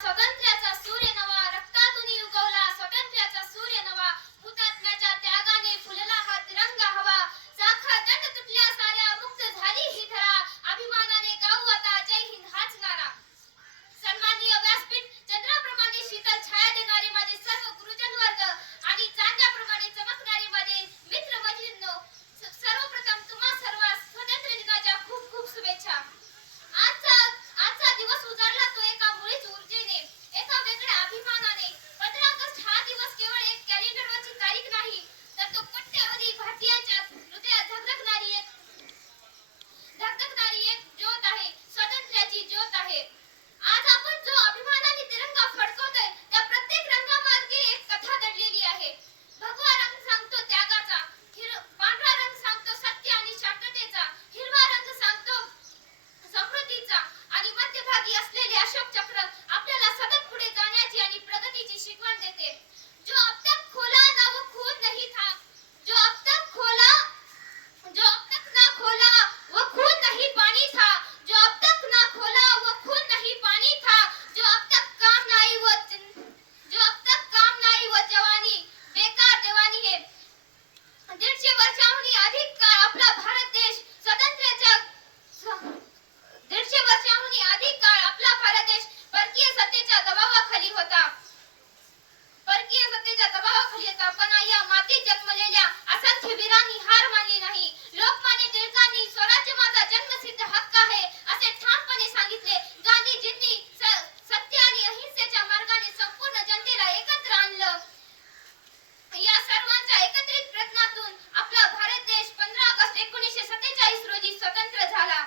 स्वातंत्र्याचा सूर्य नवा रक्तातून उगवला स्वातंत्र्याचा सूर्य नवा हुतात्म्याच्या त्यागाने फुलला हा तिरंगा हवा साखा दंड तुटल्या साऱ्या मुक्त झाली ही धरा अभिमानाने गाऊ आता जय हिंद हाच नारा सन्माननीय व्यासपीठ चंद्राप्रमाणे शीतल छाया देणारे माझे सर्व गुरुजन वर्ग आणि चांद्याप्रमाणे चमकणारे माझे मित्र मैत्रिणींनो सर्वप्रथम तुम्हा सर्वांस स्वातंत्र्य दिनाच्या खूप खूप शुभेच्छा आजचा दिवस उजाडला तो एका मुळीच ऊर्जेने एका वेगळ्या अभिमानाने 15 ऑगस्ट हा दिवस केवळ एक कॅलेंडरवरची तारीख नाही तर तो कोट्यावधी भारतीयांच्या हृदयात धगधगणारी एक ज्योत आहे स्वातंत्र्याची ज्योत आहे आज आपण जो अभिमानाने तिरंगा फडकवतोय त्या प्रत्येक रंगामागे एक कथा दडलेली आहे भगवा रंग सांगतो त्यागाचा पांढरा रंग सांगतो सत्य आणि शांततेचा हिरवा रंग सांगतो समृद्धीचा आणि मध्यभागी असलेले अशोक चक्र आपल्याला सतत पुढे जाण्याची आणि प्रगतीची शिकवण देते जो अब तक खोला ना वो खून नहीं था जो अब तक ना खोला वो खून नहीं पानी था जो अब तक ना खोला वो खून नहीं पानी था जो अब तक काम नाही वो जवानी बेकार जवानी है 150 वर्षांहून अधिक काळ आपला भारत देश स्वातंत्र्याच्या 150 वर्षांहून अधिक काळ आपला भारत देश परकीय सत्तेच्या दबावाखाली होता पण या मातीत जन्मलेल्या असंख्य वीरांनी हार मानली नाही लोकमान्य टिळकांनी स्वराज्य माझा जन्मसिद्ध हक्क आहे असे ठामपणे सांगितले गांधीजींनी सत्य आणि अहिंसेच्या मार्गाने संपूर्ण जनतेला एकत्र आणलं या सर्वांच्या एकत्रित प्रयत्नातून आपला भारत देश 15 ऑगस्ट 1947 रोजी स्वतंत्र झाला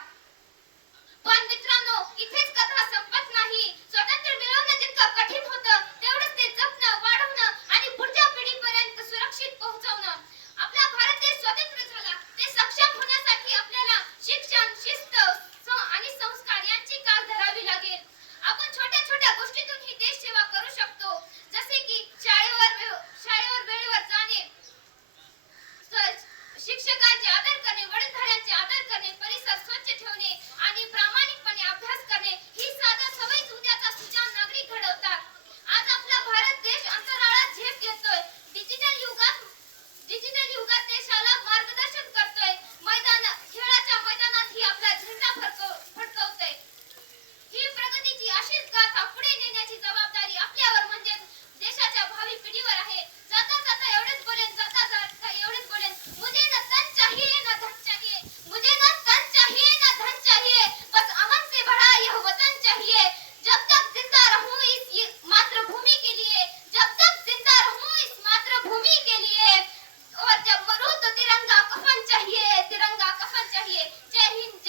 पण मित्रांनो इथेच कथा संपत नाही स्वातंत्र्य मिळवणं जितकं कठीण होतं तेवढंच ते जपणं वाढवणं आणि पुढच्या पिढीपर्यंत सुरक्षित पोहोचवणं आपला भारत देश स्वतंत्र झाला ते सक्षम होण्यासाठी आपल्याला शिक्षण शिस्त आणि संस्कार यांची कास धरावी लागेल आपण छोट्या छोट्या गोष्टीतून ही देश सेवा करू शकतो जसे की शाळेवर वेळेवर जाणे शिक्षकांचे आदर करणे वडीलधाऱ्यांचे आदर करणे परिसर स्वच्छ ठेवणे आणि प्रामाणिकपणे अभ्यास करणे ही साध्या सवयीच उद्याचा सुजाण नागरिक घडवतात आज आपला भारत देश अंतराळात झेप घेतोय डिजिटल युगात देशाला मार्गदर्शन करतोय खेळाच्या मैदानात ही आपला झेंडा फडकवतोय ही प्रगतीची अशीच गाथा पुढे नेण्याची जबाबदारी आपल्यावर म्हणजे देशाच्या भावी पिढीवर आहे जाता एवढेच बोलेन मुझे न तन चाहिए न धन चाहिए बस अमन से बड़ा यह वतन चाहिए जब तक जिंदा रहूं इस मातृभूमि के लिए और जब मरूं तो तिरंगा कफन चाहिए जय हिंद